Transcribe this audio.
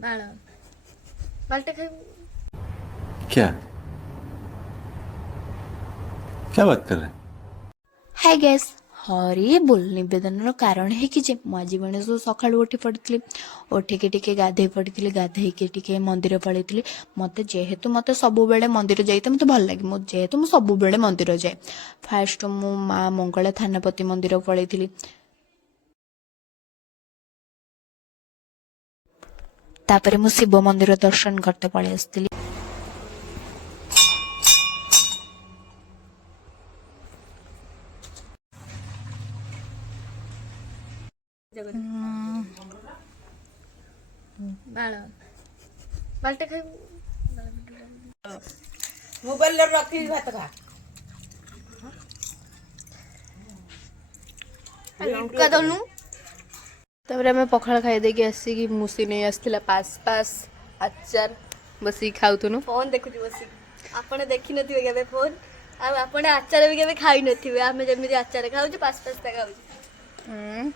बाल बाल्टे खाई क्या क्या बात कर रहे हैं? हाय गैस हरे बोल नवेदन कारण है कि आज मैंने सका उठी पड़ी उठिकी टिके गाधे पड़ी गाधेकी टिके मंदिर पलैली मत जेहेतु मत सब मंदिर जाइए मत भल लगे जेहेतु मुझे सब मंदिर जाए फास्ट मु माँ मंगला थानापति मंदिर पलैली तापर मु शिव मंदिर दर्शन करते पलि आसती बाल बाल्टे खाई मोबाइल रखी भात खा लंका दनु तापर आम पखाड़ खाई देकी आसिकी मुसी नहीं आसला पास पास आचार बस खाऊनु फोन देखुची बस आपण देखी नथिबे केबे फोन आ आपण आचार भी केबे खाई नथिबे आमे जेमिति आचार खाउची पास पास ता खाउची